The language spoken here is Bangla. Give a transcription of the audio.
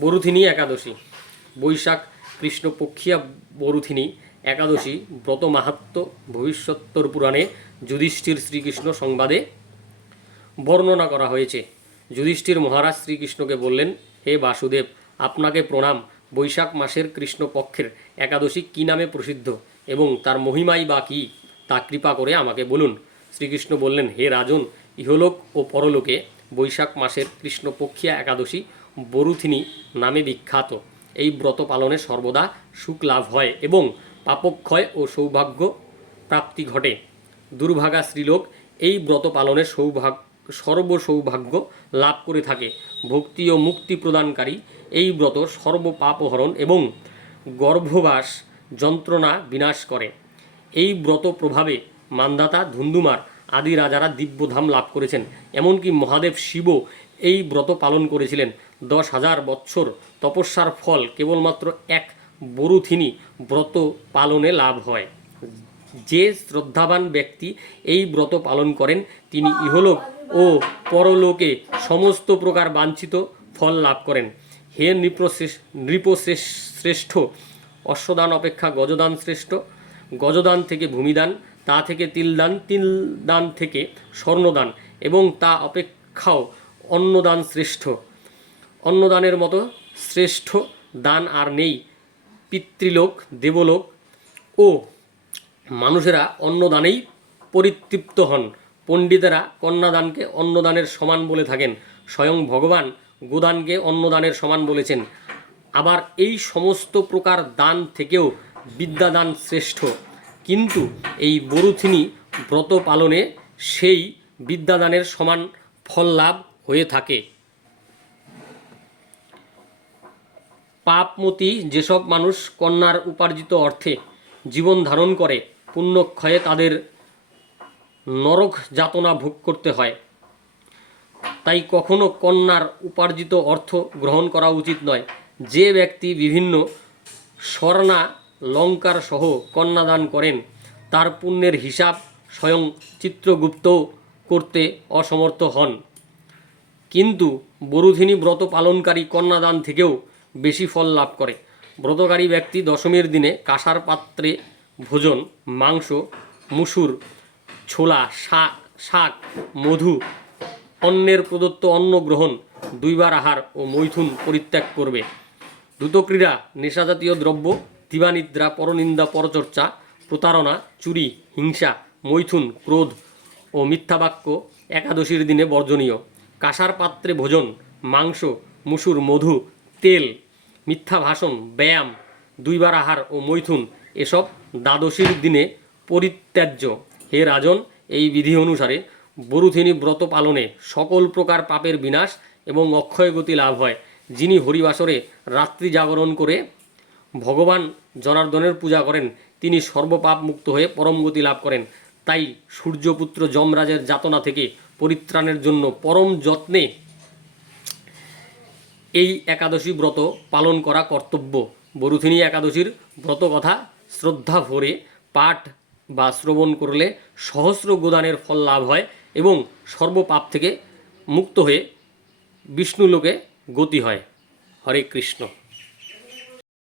বরুথিনী একাদশী। বৈশাখ কৃষ্ণপক্ষিয়া বরুথিনী একাদশী ব্রত মাহাত্ম্য ভবিষ্যত্তর পুরাণে যুধিষ্ঠির শ্রীকৃষ্ণ সংবাদে বর্ণনা করা হয়েছে। যুধিষ্ঠির মহারাজ শ্রীকৃষ্ণকে বললেন, হে বাসুদেব, আপনাকে প্রণাম। বৈশাখ মাসের কৃষ্ণপক্ষের একাদশী কী নামে প্রসিদ্ধ এবং তার মহিমাই বা কী, তা কৃপা করে আমাকে বলুন। শ্রীকৃষ্ণ বললেন, হে রাজন, ইহলোক ও পরলোকে বৈশাখ মাসের কৃষ্ণপক্ষিয়া একাদশী বরুথিনী নামে বিখ্যাত। এই ব্রত পালনে সর্বদা সুখ লাভ হয় এবং পাপক্ষয় ও সৌভাগ্য প্রাপ্তি ঘটে। দুর্ভাগা স্ত্রীলোক এই ব্রত পালনে সর্বসৌভাগ্য লাভ করে থাকে। ভক্তি ও মুক্তি প্রদানকারী এই ব্রত সর্বপাপহরণ এবং গর্ভবাস যন্ত্রণা বিনাশ করে। এই ব্রত প্রভাবে মান্ধাতা, ধুন্ধুমার আদি রাজারা দিব্যধাম লাভ করেছেন। এমনকি মহাদেব শিবও এই ব্রত পালন করেছিলেন। 10,000 বৎসর তপস্যার ফল কেবলমাত্র এক বরুথিনী ব্রত পালনে লাভ হয়। যে শ্রদ্ধাবান ব্যক্তি এই ব্রত পালন করেন তিনি ইহলোক ও পরলোকে সমস্ত প্রকার বাঞ্ছিত ফল লাভ করেন। হে নৃপশ্রেষ্ঠ, অশ্বদান অপেক্ষা গজদান শ্রেষ্ঠ। গজদান থেকে ভূমিদান, তা থেকে তিলদান, তিলদান থেকে স্বর্ণদান এবং তা অপেক্ষাও অন্নদান শ্রেষ্ঠ। অন্নদানের মতো শ্রেষ্ঠ দান আর নেই। পিতৃলোক, দেবলোক ও মানুষেরা অন্নদানেই পরিতৃপ্ত হন। পণ্ডিতেরা কন্যাদানকে অন্নদানের সমান বলে থাকেন। স্বয়ং ভগবান গোদানকে অন্নদানের সমান বলেছেন। আবার এই সমস্ত প্রকার দান থেকেও বিদ্যাদান শ্রেষ্ঠ। কিন্তু এই বরুথিনী ব্রত পালনে সেই বিদ্যাদানের সমান ফল লাভ হয়ে থাকে। পাপমতী যেসব মানুষ কন্যার উপার্জিত অর্থে জীবন ধারণ করে, পুণ্যক্ষয়ে তাদের নরক যাতনা ভোগ করতে হয়। তাই কখনো কন্যার উপার্জিত অর্থ গ্রহণ করা উচিত নয়। যে ব্যক্তি বিভিন্ন স্বর্ণালঙ্কার সহ কন্যাদান করেন, তার পুণ্যের হিসাব স্বয়ং চিত্রগুপ্ত করতে অসমর্থ হন। কিন্তু বরুথিনী ব্রত পালনকারী কন্যাদান থেকেও বেশি ফল লাভ করে। ব্রতকারী ব্যক্তি দশমীর দিনে কাঁসার পাত্রে ভোজন, মাংস, মুসুর, ছোলা, শাক, মধু, অন্যের প্রদত্ত অন্ন গ্রহণ, 2 বার আহার ও মৈথুন পরিত্যাগ করবে। দ্রুতক্রীড়া, নেশাজাতীয় দ্রব্য, দিবানিদ্রা, পরনিন্দা, পরচর্চা, প্রতারণা, চুরি, হিংসা, মৈথুন, ক্রোধ ও মিথ্যাবাক্য একাদশীর দিনে বর্জনীয়। কাঁসার পাত্রে ভোজন, মাংস, মুসুর, মধু, তেল, মিথ্যা ভাষণ, ব্যায়াম, 2 বার আহার ও মৈথুন এসব দ্বাদশীর দিনে পরিত্যাজ্য। হে রাজন, এই বিধি অনুসারে বরুথিনী ব্রত পালনে সকল প্রকার পাপের বিনাশ এবং অক্ষয় গতি লাভ হয়। যিনি হরিবাসরে রাত্রি জাগরণ করে ভগবান জনার্দনের পূজা করেন, তিনি সর্বপাপ মুক্ত হয়ে পরম গতি লাভ করেন। তাই সূর্যপুত্র যমরাজের যাতনা থেকে পরিত্রাণের জন্য পরম যত্নে এই একাদশী ব্রত পালন করা কর্তব্য। বরুথিনী একাদশীর ব্রত কথা শ্রদ্ধা ভরে পাঠ বা শ্রবণ করলে সহস্র গোদানের ফল লাভ হয় এবং সর্বপাপ থেকে মুক্ত হয়ে বিষ্ণুলোকে গতি হয়। হরে কৃষ্ণ।